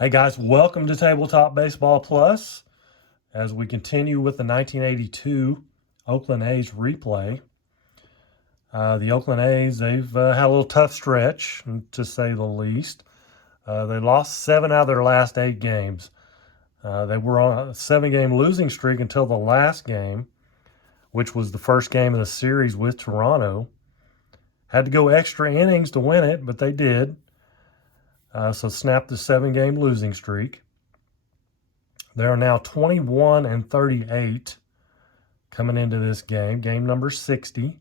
Hey guys, welcome to Tabletop Baseball Plus as we continue with the 1982 Oakland A's replay. The Oakland A's, they've had a little tough stretch, to say the least. They lost 7 out of their last 8 games. They were on a 7-game losing streak until the last game, which was the first game of the series with Toronto. Had to go extra innings to win it, but they did. So snapped the 7-game losing streak. They are now 21-38 coming into this game. Game number 60,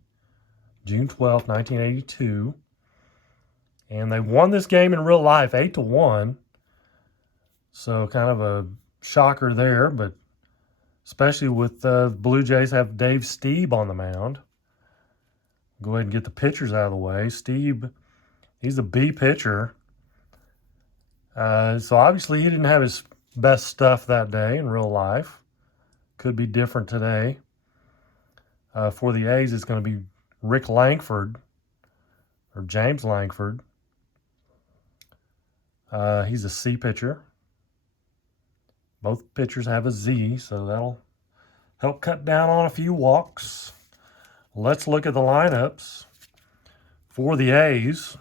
June 12th, 1982. And they won this game in real life, 8-1. So kind of a shocker there, but especially with the Blue Jays have Dave Stieb on the mound. Go ahead and get the pitchers out of the way. Stieb, he's a B pitcher. So obviously he didn't have his best stuff that day in real life. Could be different today. For the A's, it's going to be Rick Langford or James Langford. He's a C pitcher. Both pitchers have a Z, so that'll help cut down on a few walks. Let's look at the lineups. For the A's,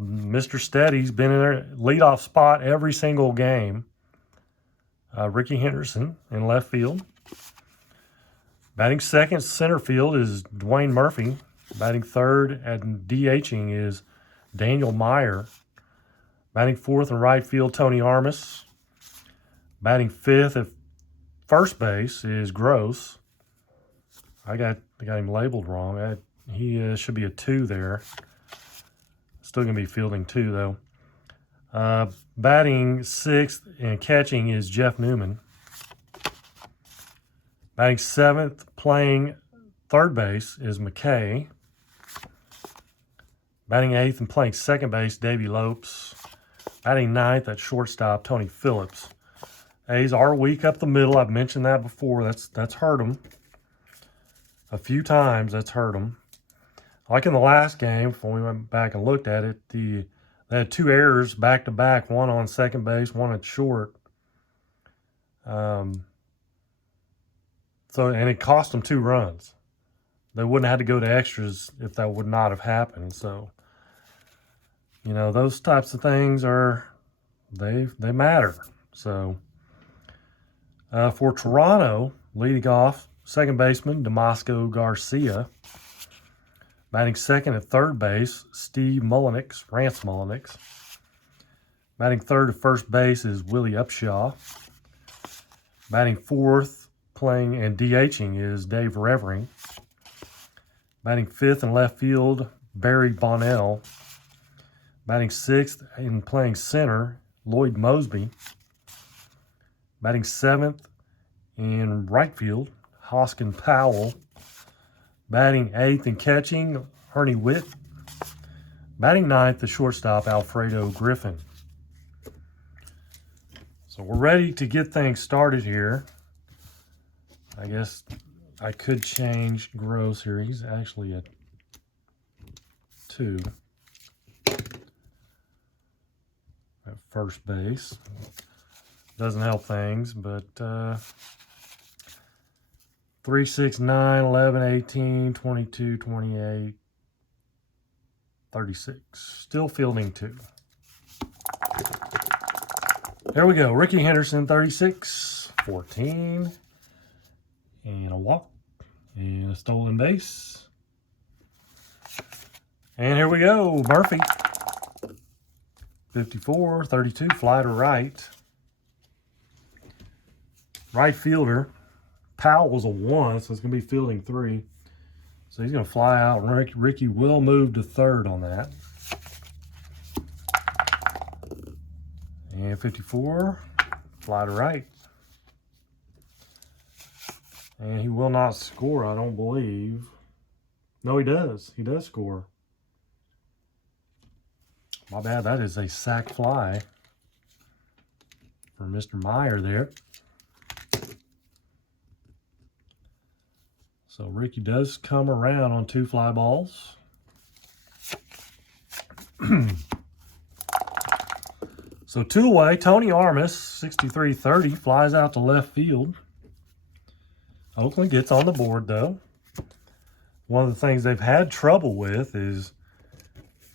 Mr. Steady's been in their leadoff spot every single game. Ricky Henderson in left field. Batting second center field is Dwayne Murphy. Batting third and DHing is Daniel Meyer. Batting fourth in right field, Tony Armas. Batting fifth at first base is Gross. I got him labeled wrong. He should be a 2 there. Still going to be fielding 2, though. Batting sixth and catching is Jeff Newman. Batting seventh, playing third base is McKay. Batting eighth and playing second base, Davey Lopes. Batting ninth at shortstop, Tony Phillips. A's are weak up the middle. I've mentioned that before. That's hurt them. A few times that's hurt them. Like in the last game, when we went back and looked at it, they had 2 errors back-to-back, one on second base, one at short. And it cost them 2 runs. They wouldn't have had to go to extras if that would not have happened. So, those types of things they matter. So, for Toronto, leading off, second baseman, Damasco Garcia. Batting second at third base, Rance Mullenix. Batting third at first base is Willie Upshaw. Batting fourth, playing and DHing is Dave Revering. Batting fifth in left field, Barry Bonnell. Batting sixth and playing center, Lloyd Mosby. Batting seventh in right field, Hoskin Powell. Batting eighth and catching, Ernie Witt. Batting ninth, the shortstop, Alfredo Griffin. So we're ready to get things started here. I guess I could change Gross here. He's actually at 2 at first base. Doesn't help things, but 3, 6, 9, 11, 18, 22, 28, 36. Still fielding 2. There we go. Ricky Henderson, 36, 14, and a walk, and a stolen base. And here we go. Murphy, 54, 32, fly to right. Right fielder. Powell was a 1, so it's going to be fielding 3. So he's going to fly out, and Ricky will move to third on that. And 54, fly to right. And he will not score, I don't believe. No, he does. He does score. My bad, that is a sac fly for Mr. Meyer there. So Ricky does come around on 2 fly balls. So two away, Tony Armas, 63-30, flies out to left field. Oakland gets on the board, though. One of the things they've had trouble with is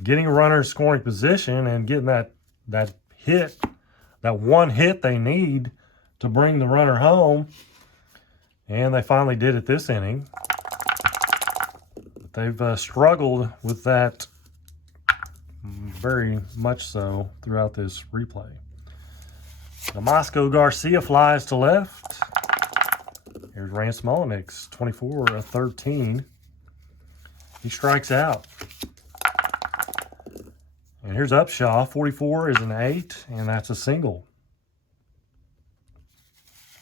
getting a runner in scoring position and getting that hit, that one hit they need to bring the runner home. And they finally did it this inning. But they've struggled with that very much so throughout this replay. Damasco Garcia flies to left. Here's Rance Mulliniks, 24-13. He strikes out. And here's Upshaw, 44 is an 8, and that's a single.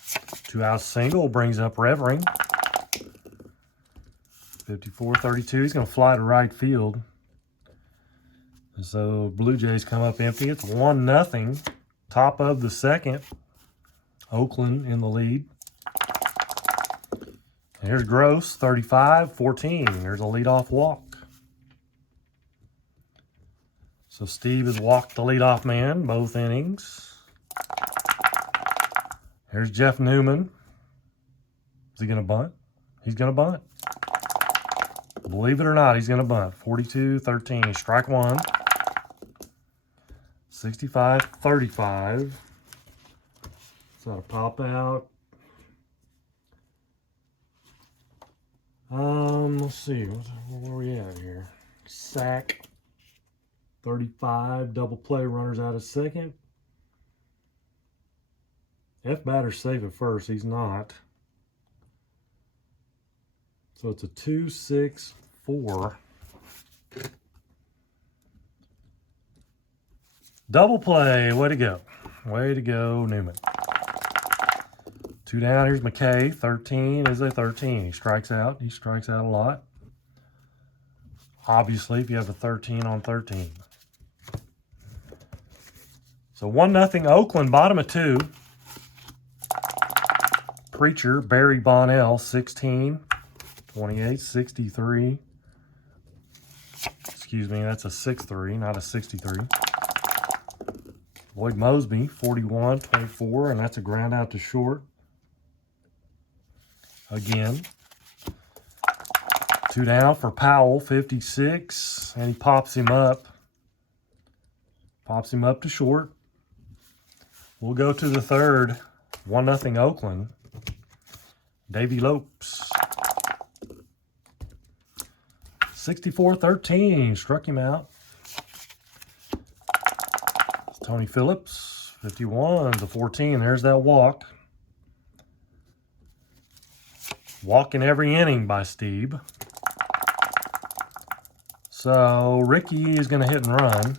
2-out single brings up Revering. 54-32, he's going to fly to right field. And so Blue Jays come up empty. It's 1-0. Top of the second. Oakland in the lead. And here's Gross, 35-14. There's a leadoff walk. So Steve has walked the leadoff man both innings. Here's Jeff Newman. Is he going to bunt? He's going to bunt. Believe it or not, he's going to bunt. 42-13. Strike one. 65-35. So a pop out. Let's see. Where are we at here? Sack. 35. Double play. Runners out at second. F batter's safe at first. He's not. So it's a 2-6-4. Double play. Way to go. Way to go, Newman. 2 down. Here's McKay. 13 is a 13. He strikes out. He strikes out a lot. Obviously, if you have a 13 on 13. So 1-0 Oakland, bottom of 2. Preacher, Barry Bonnell, 16, 28, 63. Excuse me, that's a 6-3, not a 63. Lloyd Mosby, 41, 24, and that's a ground out to short. Again. 2 down for Powell, 56, and he pops him up. Pops him up to short. We'll go to the third. 1-0 Oakland. Davey Lopes. 64-13. Struck him out. Tony Phillips. 51-14. There's that walk. Walk in every inning by Steve. So Ricky is going to hit and run.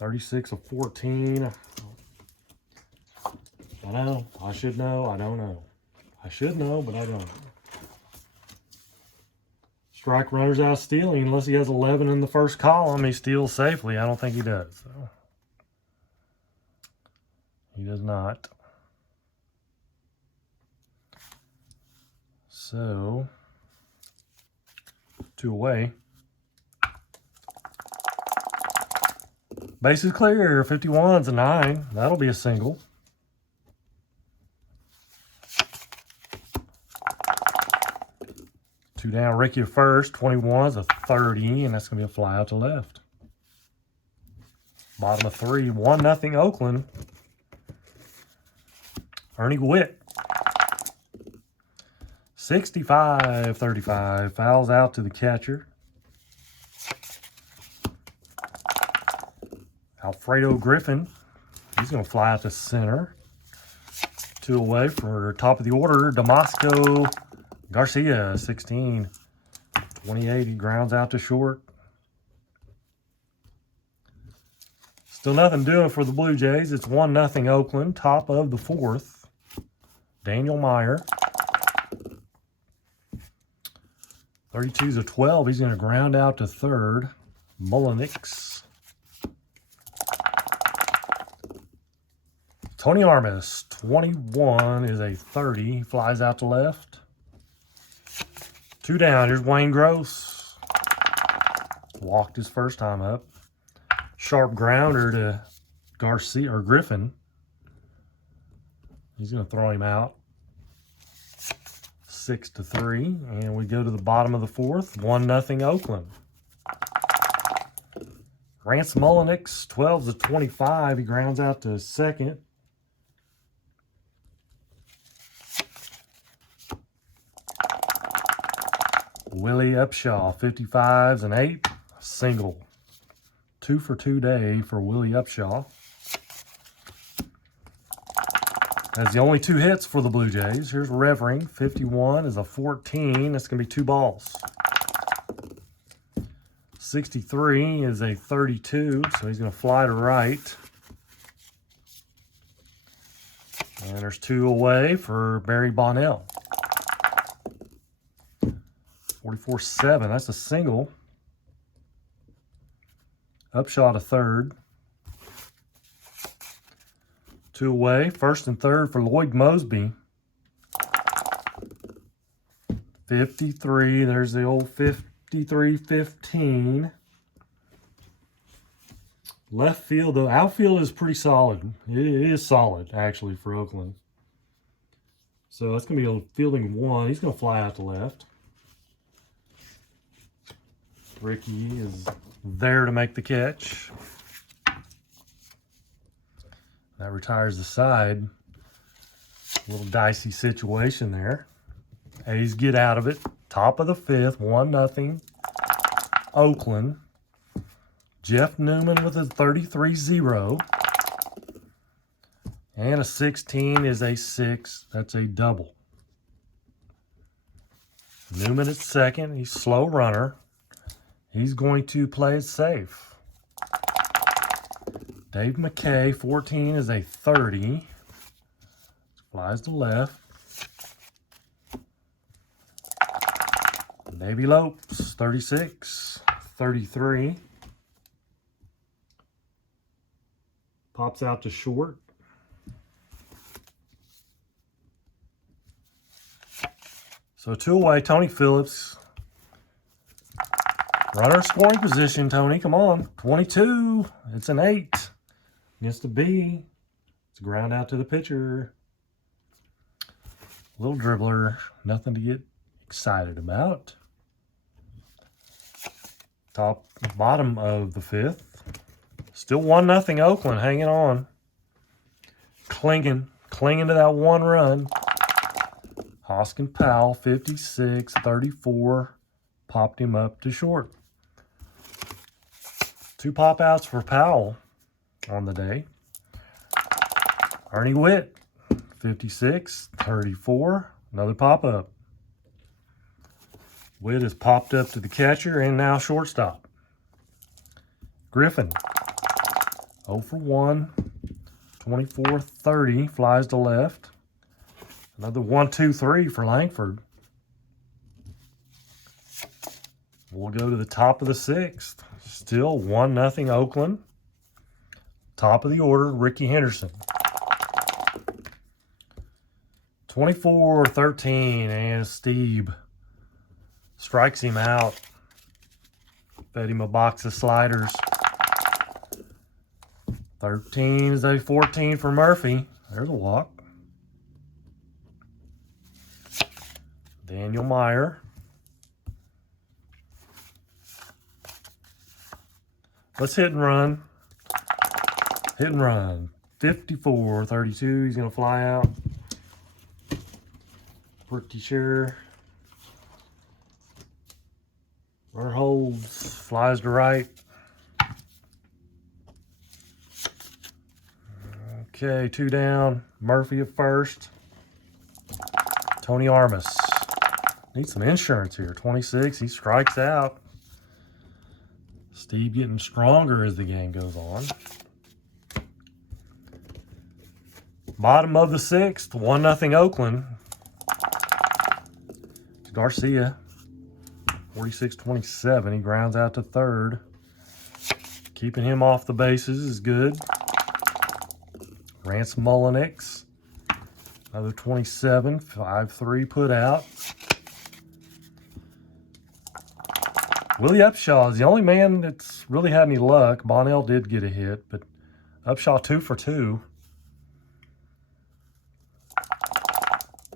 36-14. I know. I should know. I don't know. I should know, but I don't. Strike runners out stealing. Unless he has 11 in the first column, he steals safely. I don't think he does. So. He does not. So, 2 away. Bases clear. 51's a 9. That'll be a single. Two down, Ricky first. 21's a 30, and that's going to be a fly out to left. Bottom of 3. 1-0 Oakland. Ernie Witt. 65-35. Fouls out to the catcher. Alfredo Griffin. He's going to fly out to center. 2 away for top of the order. Damasco Garcia, 16. 28. He grounds out to short. Still nothing doing for the Blue Jays. It's 1-0 Oakland. Top of the 4th. Daniel Meyer. 32's a 12. He's going to ground out to third. Mulliniks. Tony Armas, 21 is a 30. He flies out to left. 2 down. Here's Wayne Gross. Walked his first time up. sharp grounder to Garcia or Griffin. He's going to throw him out. 6-3, and we go to the bottom of the fourth. 1-0 Oakland. Rance Mullenix, 12-25. He grounds out to second. Willie Upshaw, 55s and 8. Single. 2-for-2 day for Willie Upshaw. That's the only 2 hits for the Blue Jays. Here's Revering, 51 is a 14. That's going to be 2 balls. 63 is a 32, so he's going to fly to right. And there's 2 away for Barry Bonnell. 44-7, that's a single. Upshot to third. 2 away, first and third for Lloyd Mosby. 53, there's the old 53-15. Left field, the outfield is pretty solid. It is solid, actually, for Oakland. So that's going to be a fielding 1. He's going to fly out to left. Ricky is there to make the catch. That retires the side. A little dicey situation there. A's get out of it. Top of the 5th, 1-0. Oakland. Jeff Newman with a 33-0. And a 16 is a 6. That's a double. Newman at second. He's slow runner. He's going to play it safe. Dave McKay, 14 is a 30. Flies to left. Davey Lopes, 36, 33. Pops out to short. So 2 away, Tony Phillips. Runner scoring position, Tony, come on. 22, it's an 8. Against a B. It's a ground out to the pitcher. Little dribbler, nothing to get excited about. Bottom of the 5th. Still 1-0 Oakland, hanging on. Clinging to that 1 run. Hoskin Powell, 56, 34. Popped him up to short. 2 pop outs for Powell on the day. Ernie Witt, 56, 34. Another pop up. Witt has popped up to the catcher and now shortstop. Griffin, 0 for 1, 24-30, flies to left. Another 1-2-3 for Langford. We'll go to the top of the 6th. Still 1-0 Oakland. Top of the order, Ricky Henderson. 24-13, and Steve strikes him out. Fed him a box of sliders. 13 is a 14 for Murphy. There's a walk. Daniel Meyer. Let's hit and run. Hit and run. 54-32. He's going to fly out. Pretty sure. Runner holds. Flies to right. Okay, 2 down. Murphy at first. Tony Armas. Needs some insurance here. 26. He strikes out. Steve getting stronger as the game goes on. Bottom of the 6th, 1-0 Oakland. Garcia, 46-27. He grounds out to third. Keeping him off the bases is good. Rance Mullenix, another 27, 5-3 put out. Willie Upshaw is the only man that's really had any luck. Bonnell did get a hit, but Upshaw 2 for 2.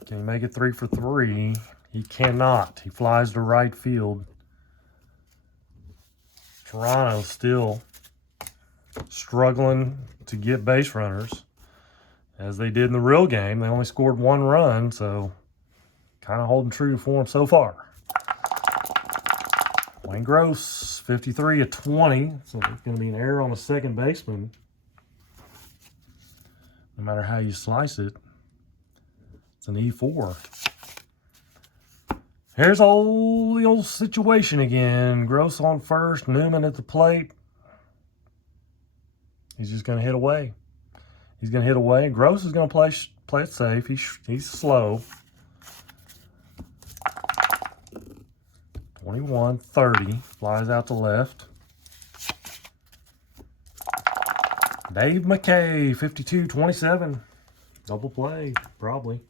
Can he make it 3 for 3? He cannot. He flies to right field. Toronto still struggling to get base runners. As they did in the real game, they only scored 1 run, so kind of holding true to form so far. Wayne Gross, 53 of 20, so there's going to be an error on the second baseman. No matter how you slice it, it's an E4. Here's the old situation again. Gross on first, Newman at the plate. He's just going to hit away. He's going to hit away. Gross is going to play it safe. He's slow. 21-30, flies out to left. Dave McKay, 52-27. Double play, probably.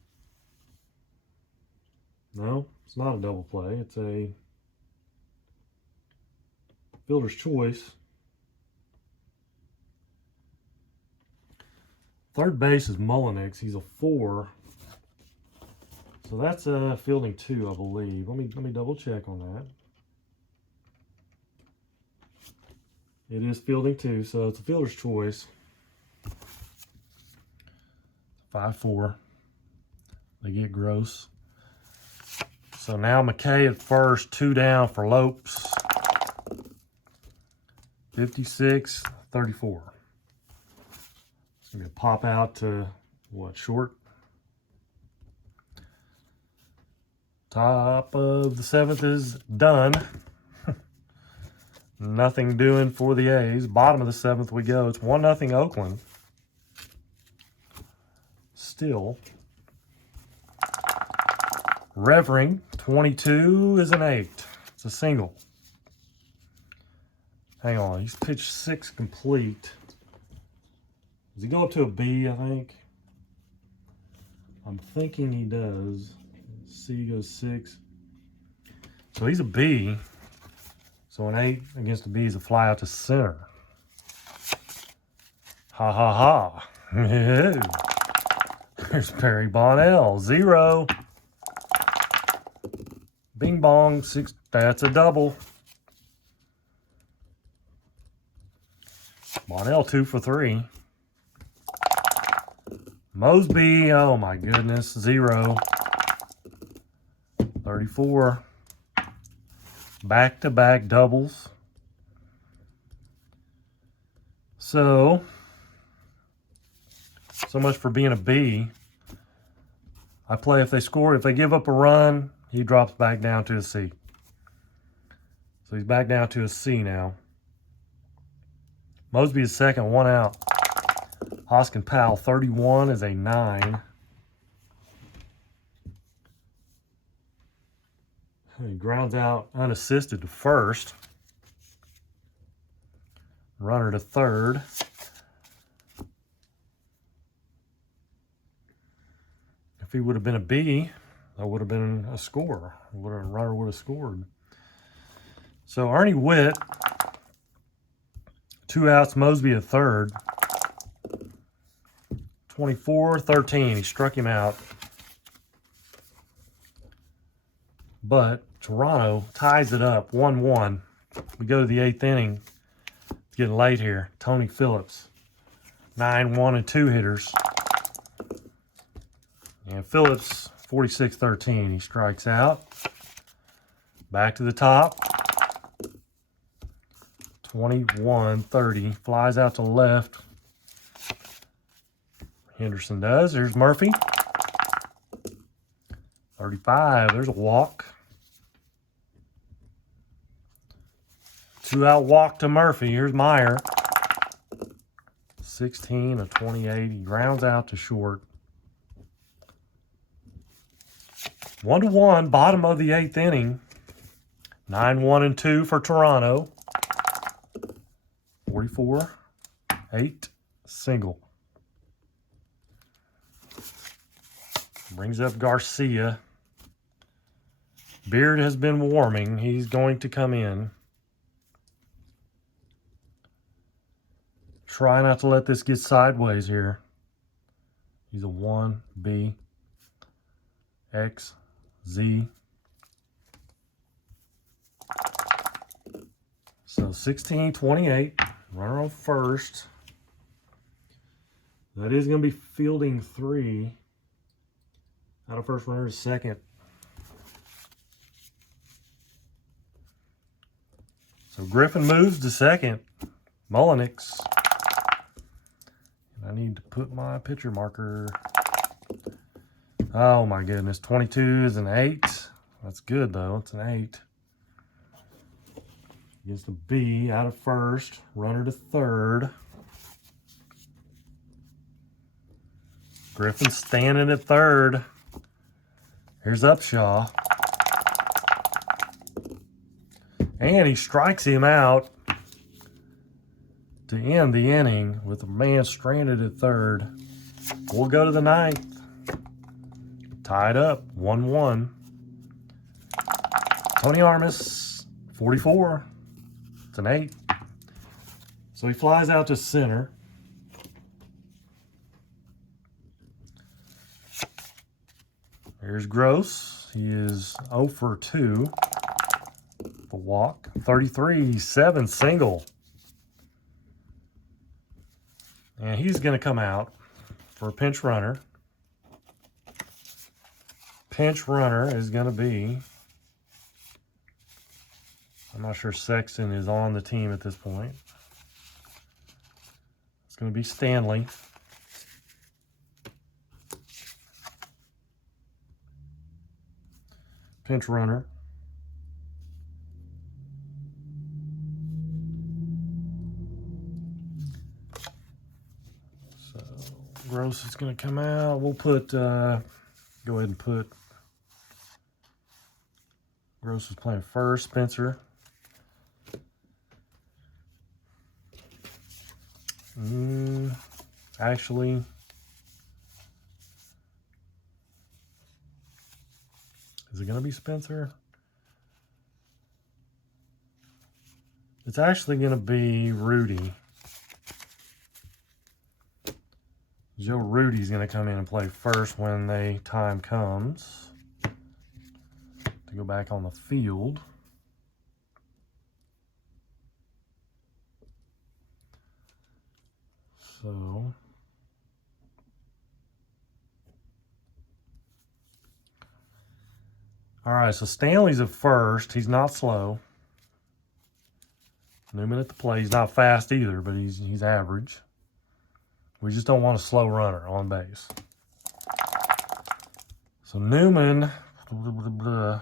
No, it's not a double play. It's a fielder's choice. Third base is Mullenix. He's a 4. So that's fielding 2, I believe. Let me double check on that. It is fielding 2, so it's a fielder's choice. 5-4. They get Gross. So now McKay at first, 2 down for Lopes. 56-34. It's going to be a pop out to, what, short? Top of the 7th is done. Nothing doing for the A's. Bottom of the 7th we go. It's 1-0 Oakland. Still. Revering, 22 is an 8. It's a single. Hang on, he's pitched 6 complete. Does he go up to a B, I think? I'm thinking he does. C goes 6. So he's a B. So an 8 against a B is a fly out to center. Ha ha ha. There's Perry Bonnell. 0. Bing bong. 6. That's a double. Bonnell 2 for 3. Mosby. Oh my goodness. 0. 34. Back-to-back doubles. So much for being a B. I play if they score. If they give up a run, he drops back down to a C. So he's back down to a C now. Mosby is second, 1 out. Hoskin Powell, 31 is a 9. He grounds out unassisted to first. Runner to third. If he would have been a B, that would have been a score. Runner would have scored. So Ernie Witt, 2 outs, Mosby at third. 24-13, he struck him out. But Toronto ties it up, 1-1. We go to the 8th inning. It's getting late here. Tony Phillips, 9-1 and 2 hitters. And Phillips, 46-13, he strikes out. Back to the top. 21-30, flies out to left. Henderson does. There's Murphy. 35, there's a walk. 2 out walk to Murphy. Here's Meyer. 16 of 28. He grounds out to short. 1-1, bottom of the 8th inning. 9-1 and 2 for Toronto. 44-8 single. Brings up Garcia. Beard has been warming. He's going to come in. Try not to let this get sideways here. He's a 1, B, X, Z. So 16-28, runner on first. That is going to be fielding 3. Out of first, runner to second. So Griffin moves to second. Mullenix. I need to put my pitcher marker. Oh my goodness, 22 is an 8. That's good though, it's an 8. Against the B, out of first, runner to third. Griffin standing at third. Here's Upshaw. And he strikes him out to end the inning with a man stranded at third. We'll go to the 9th. Tied up, 1-1. Tony Armas, 44. It's an 8. So he flies out to center. Here's Gross. He is 0 for 2. The walk. 33, 7 single. And he's going to come out for a pinch runner. Pinch runner is going to be, I'm not sure Sexton is on the team at this point. It's going to be Stanley. Pinch runner. So Gross is going to come out. We'll put, go ahead and put, Gross is playing first, Spencer. Actually, is it going to be Spencer? It's actually going to be Rudy. Joe Rudy's going to come in and play first when the time comes to go back on the field. So, all right, so Stanley's at first. He's not slow. Newman at the plate. He's not fast either, but he's average. We just don't want a slow runner on base. So Newman, I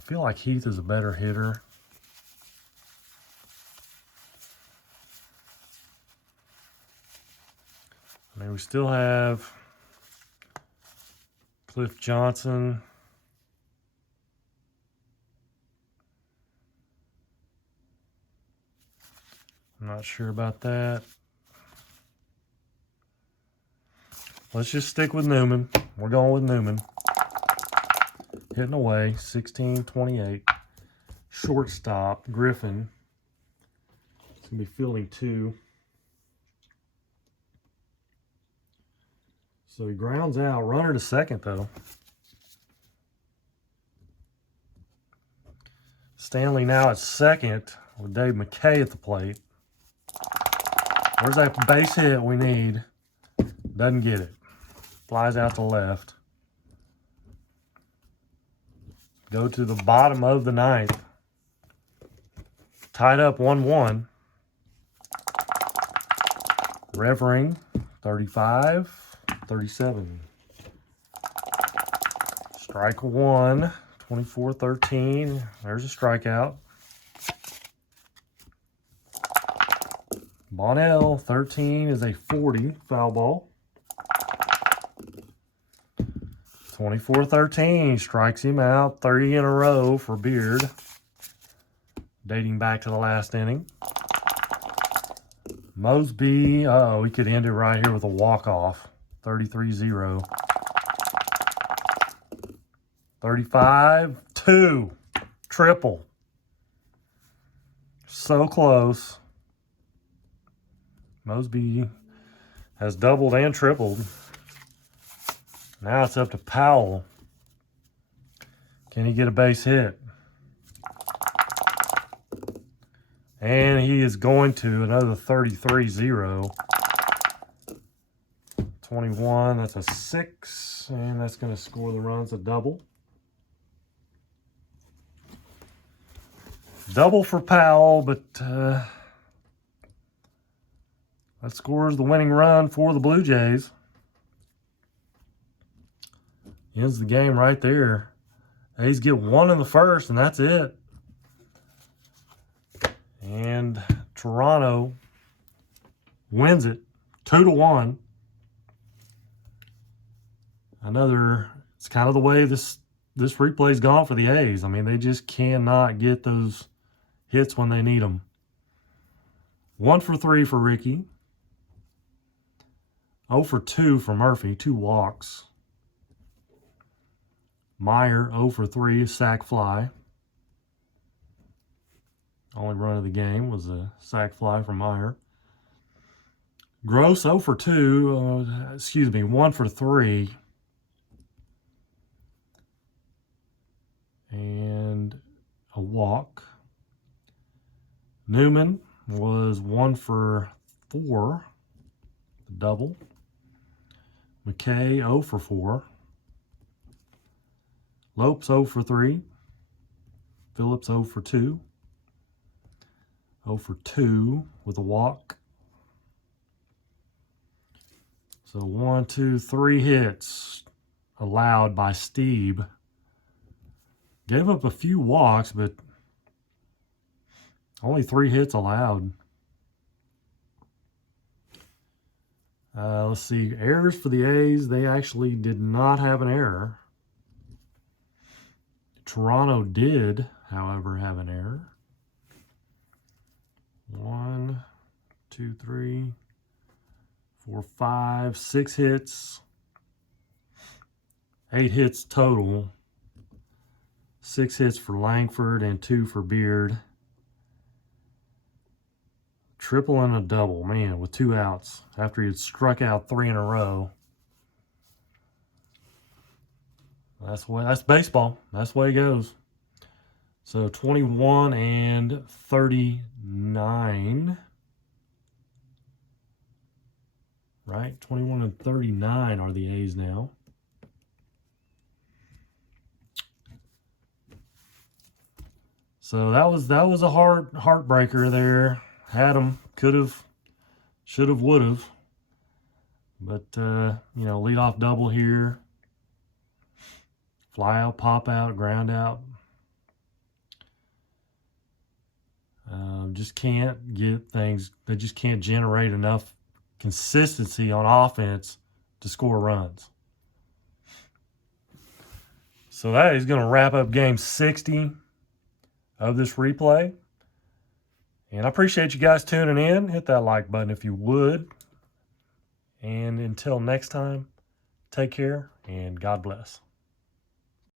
feel like Heath is a better hitter. I mean, we still have Cliff Johnson. I'm not sure about that. Let's just stick with Newman. We're going with Newman. Hitting away, 16-28. Shortstop, Griffin. It's going to be fielding 2. So he grounds out. Runner to second, though. Stanley now at second with Dave McKay at the plate. Where's that base hit we need? Doesn't get it. Flies out to left. Go to the bottom of the 9th. Tied up 1-1. Revering, 35, 37. Strike 1, 24-13. There's a strikeout. Bonnell, 13 is a 40 foul ball. 24-13 strikes him out. 30 in a row for Beard, dating back to the last inning. Mosby, we could end it right here with a walk-off. 33-0. 35-2. triple. So close. Mosby has doubled and tripled. Now it's up to Powell. Can he get a base hit? And he is going to another 33-0. 21, that's a 6. And that's going to score the runs, a double. Double for Powell, but that scores the winning run for the Blue Jays. Ends the game right there. A's get 1 in the first, and that's it. And Toronto wins it 2-1. It's kind of the way this replay's gone for the A's. I mean, they just cannot get those hits when they need them. 1 for 3 for Ricky. 0 for 2 for Murphy, 2 walks. Meyer 0 for 3, sac fly. Only run of the game was a sac fly from Meyer. Gross 0 for 2, 1 for 3. And a walk. Newman was 1 for 4, double. McKay 0 for 4. Lopes 0 for 3. Phillips 0 for 2. 0 for 2 with a walk. So 1, 2, 3 hits allowed by Steve. Gave up a few walks, but only 3 hits allowed. Let's see. Errors for the A's. They actually did not have an error. Toronto did, however, have an error. 1, 2, 3, 4, 5, 6 hits. 8 hits total. 6 hits for Langford and 2 for Beard. Triple and a double, man, with 2 outs after he had struck out 3 in a row. That's baseball. That's the way it goes. So 21 and 39. Right? 21 and 39 are the A's now. So that was a heartbreaker there. Had him, could have, should have, would have. But leadoff double here. Fly out, pop out, ground out. Just can't get things. They just can't generate enough consistency on offense to score runs. So that is going to wrap up game 60 of this replay. And I appreciate you guys tuning in. Hit that like button if you would. And until next time, take care and God bless.